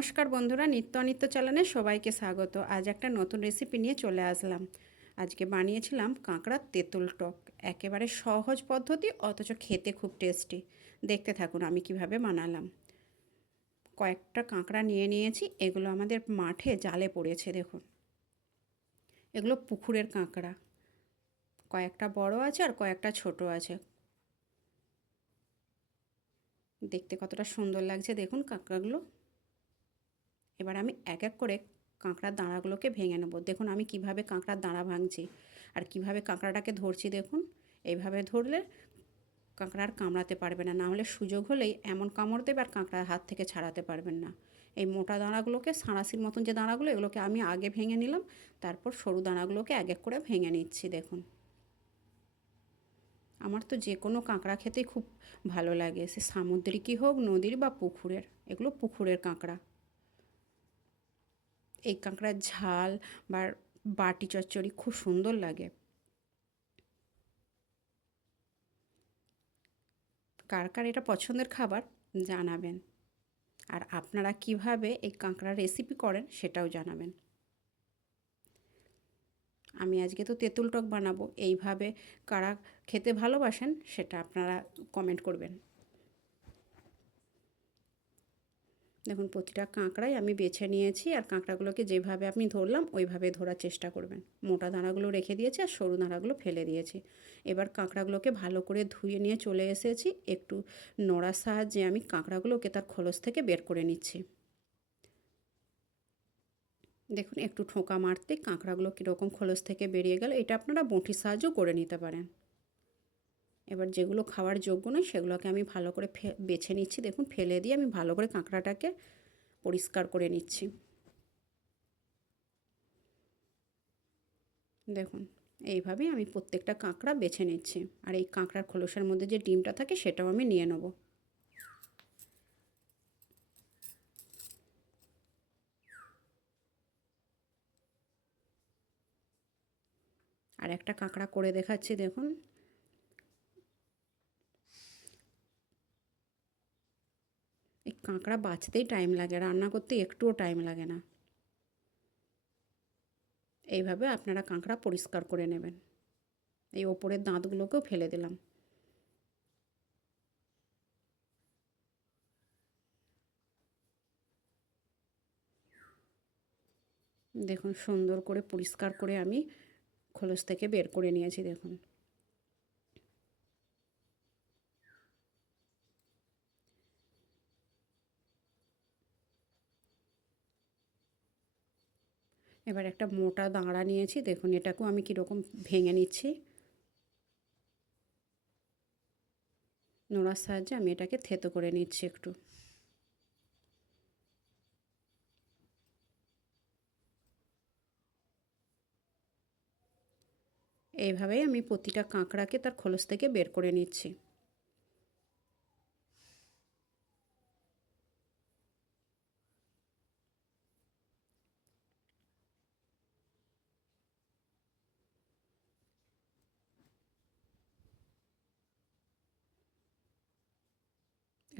নমস্কার বন্ধুরা, নিত্য অনিত্য চ্যানেলে সবাইকে স্বাগত। আজ একটা নতুন রেসিপি নিয়ে চলে আসলাম। আজকে বানিয়েছিলাম কাঁকড়ার তেঁতুল টক। একেবারে সহজ পদ্ধতি, অথচ খেতে খুব টেস্টি দেখতে থাকুন আমি কীভাবে বানালাম। কয়েকটা কাঁকড়া নিয়ে নিয়েছি, এগুলো আমাদের মাঠে জালে পড়েছে, দেখুন। এগুলো পুকুরের কাঁকড়া। কয়েকটা বড় আছে আর কয়েকটা ছোট আছে। দেখতে কতটা সুন্দর লাগছে, দেখুন কাঁকড়াগুলো। এবার আমি এক এক করে কাঁকড়ার দাঁড়াগুলোকে ভেঙে নেব। দেখুন আমি কীভাবে কাঁকড়ার দাঁড়া ভাঙছি আর কীভাবে কাঁকড়াটাকে ধরছি দেখুন। এইভাবে ধরলে কাঁকড়া আর কামড়াতে পারবে না। নাহলে সুযোগ হলেই এমন কামড় দেবে আর কাঁকড়ার হাত থেকে ছাড়াতে পারবেন না। এই মোটা দাঁড়াগুলোকে সাঁড়াশির মতন যে দাঁড়াগুলো এগুলোকে আমি আগে ভেঙে নিলাম, তারপর সরু দাঁড়াগুলোকে এক এক করে ভেঙে নিচ্ছি, দেখুন। আমার তো যে কোনো কাঁকড়া খেতেই খুব ভালো লাগে। সে সামুদ্রিকই হোক, নদীর বা পুকুরের, এগুলো পুকুরের কাঁকড়া। এই কাঁকড়ার ঝাল বা বাটি চচ্চড়ি খুব সুন্দর লাগে। কার কার এটা পছন্দের খাবার জানাবেন। আর আপনারা কীভাবে এই কাঁকড়ার রেসিপি করেন সেটাও জানাবেন। আমি আজকে তো তেঁতুল টক বানাবো, এইভাবে কারা খেতে ভালোবাসেন সেটা আপনারা কমেন্ট করবেন। দেখুন, প্রতিটা কাঁকড়াই আমি বেছে নিয়েছি আর কাঁকড়াগুলোকে যেভাবে আপনি ধরলাম, ওইভাবে ধরার চেষ্টা করবেন। মোটা দাঁড়াগুলো রেখে দিয়েছি আর সরু দাঁড়াগুলো ফেলে দিয়েছি। এবার কাঁকড়াগুলোকে ভালো করে ধুয়ে নিয়ে চলে এসেছি। একটু নড়ার সাহায্যে আমি কাঁকড়াগুলোকে তার খোলস থেকে বের করে নিচ্ছি। দেখুন, একটু ঠোঁকা মারতে কাঁকড়াগুলো কীরকম খোলস থেকে বেরিয়ে গেল, এটা আপনারা বঁটির সাহায্যও করে নিতে পারেন। এবার যেগুলো খাওয়ার যোগ্য নয়, সেগুলোকে আমি ভালো করে বেছে নিচ্ছি। দেখুন, ফেলে দিয়ে আমি ভালো করে কাঁকড়াটাকে পরিষ্কার করে নিচ্ছি। দেখুন, এইভাবেই আমি প্রত্যেকটা কাঁকড়া বেছে নিচ্ছি। আর এই কাঁকড়ার খোলসার মধ্যে যে ডিমটা থাকে, সেটাও আমি নিয়ে নেব। আর একটা কাঁকড়া করে দেখাচ্ছি, দেখুন। কাঁকড়া বাঁচতেই টাইম লাগে, রান্না করতে একটুও টাইম লাগে না। এইভাবে আপনারা কাঁকড়া পরিষ্কার করে নেবেন। এই ওপরের দাঁতগুলোকেও ফেলে দিলাম। দেখুন, সুন্দর করে পরিষ্কার করে আমি খোলস থেকে বের করে নিয়েছি, দেখুন। এবার একটা মোটা দাঁড়া নিয়েছি। দেখুন, এটাকেও আমি কীরকম ভেঙে নিচ্ছি। নোড়ার সাহায্যে আমি এটাকে থেতো করে নিচ্ছি একটু। এইভাবেই আমি প্রতিটা কাঁকড়াকে তার খোলস থেকে বের করে নিচ্ছি।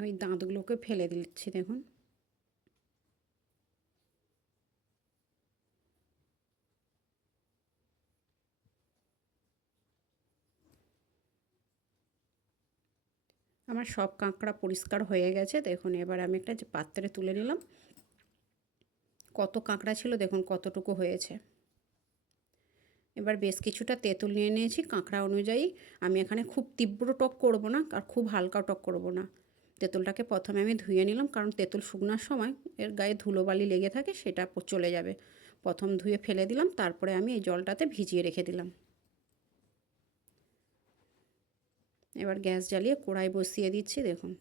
ওই দাঁতগুলোকে ফেলে দিচ্ছি, দেখুন। আমার সব কাঁকড়া পরিষ্কার হয়ে গেছে, দেখুন। এবার আমি একটা পাত্রে তুলে নিলাম। কত কাঁকড়া ছিল, দেখুন, কতটুকু হয়েছে। এবার বেশ কিছুটা তেঁতুল নিয়ে নিয়েছি। কাঁকড়া অনুযায়ী আমি এখানে খুব তীব্র টক করব না, আর খুব হালকা টক করব না। তেঁতুলটাকে প্রথমে আমি ধুয়ে নিলাম, কারণ তেঁতুল শুকনার সময় এর গায়ে ধুলোবালি লেগে থাকে সেটা চলে যাবে। প্রথম ধুয়ে ফেলে দিলাম, তারপরে আমি এই জলটাতে ভিজিয়ে রেখে দিলাম। এবার গ্যাস জ্বালিয়ে কড়াই বসিয়ে দিচ্ছি, দেখুন।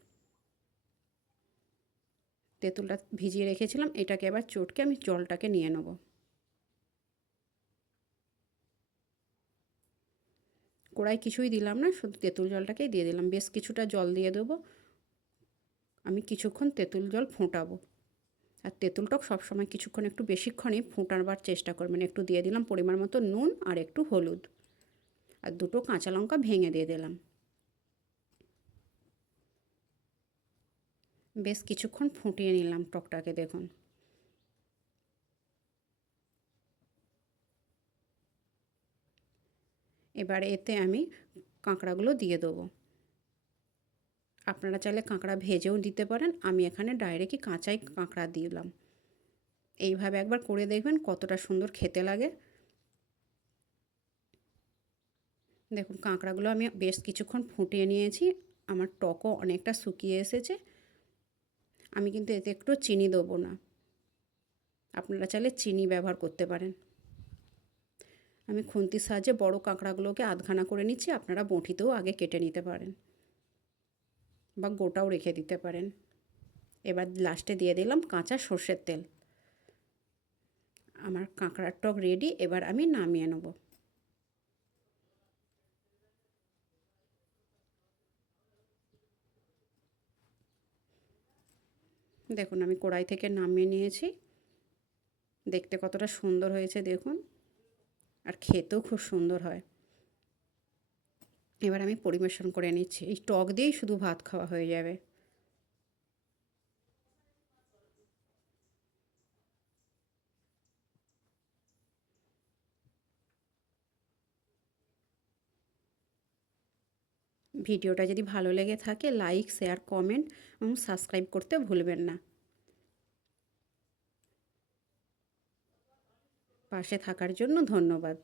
তেঁতুলটা ভিজিয়ে রেখেছিলাম, এটাকে এবার চটকে আমি জলটাকে নিয়ে নেব। কড়াই কিছুই দিলাম না, শুধু তেঁতুল জলটাকেই দিয়ে দিলাম। বেশ কিছুটা জল দিয়ে দেবো। আমি কিছুক্ষণ তেঁতুল জল ফোঁটাবো। আর তেঁতুল টক সবসময় কিছুক্ষণ একটু বেশিক্ষণই ফোঁটানবার চেষ্টা করবেন মানে একটু দিয়ে দিলাম পরিমাণ মতো নুন আর একটু হলুদ। আর দুটো কাঁচা লঙ্কা ভেঙে দিয়ে দিলাম। বেশ কিছুক্ষণ ফুটিয়ে নিলাম টকটাকে, দেখুন। এবারে এতে আমি কাঁকড়াগুলো দিয়ে দেবো। আপনারা চাইলে কাঁকড়া ভেজেও দিতে পারেন। আমি এখানে ডাইরেক্টই কাঁচাই কাঁকড়া দিলাম। এইভাবে একবার করে দেখবেন কতটা সুন্দর খেতে লাগে। দেখুন, কাঁকড়াগুলো আমি বেশ কিছুক্ষণ ফুটিয়ে নিয়েছি। আমার টকও অনেকটা শুকিয়ে এসেছে। আমি কিন্তু এতে একটু চিনি দেবো না। আপনারা চাইলে চিনি ব্যবহার করতে পারেন। আমি খুন্তির সাহায্যে বড় কাঁকড়াগুলোকে আধখানা করে নিচ্ছি। আপনারা বঁটিতেও আগে কেটে নিতে পারেন। বা গোটাও রেখে দিতে পারেন। এবার লাস্টে দিয়ে দিলাম কাঁচা সর্ষের তেল। আমার কাঁকড়ার টক রেডি এবার আমি নামিয়ে নেব। দেখুন, আমি কড়াই থেকে নামিয়ে নিয়েছি। দেখতে কতটা সুন্দর হয়েছে, দেখুন। আর খেতেও খুব সুন্দর হয়। এবার আমি পরিবেশন করে নিচ্ছি। এই টক দিয়েই শুধু ভাত খাওয়া হয়ে যাবে। ভিডিওটা যদি ভালো লেগে থাকে, লাইক, শেয়ার, কমেন্ট এবং সাবস্ক্রাইব করতে ভুলবেন না। পাশে থাকার জন্য ধন্যবাদ।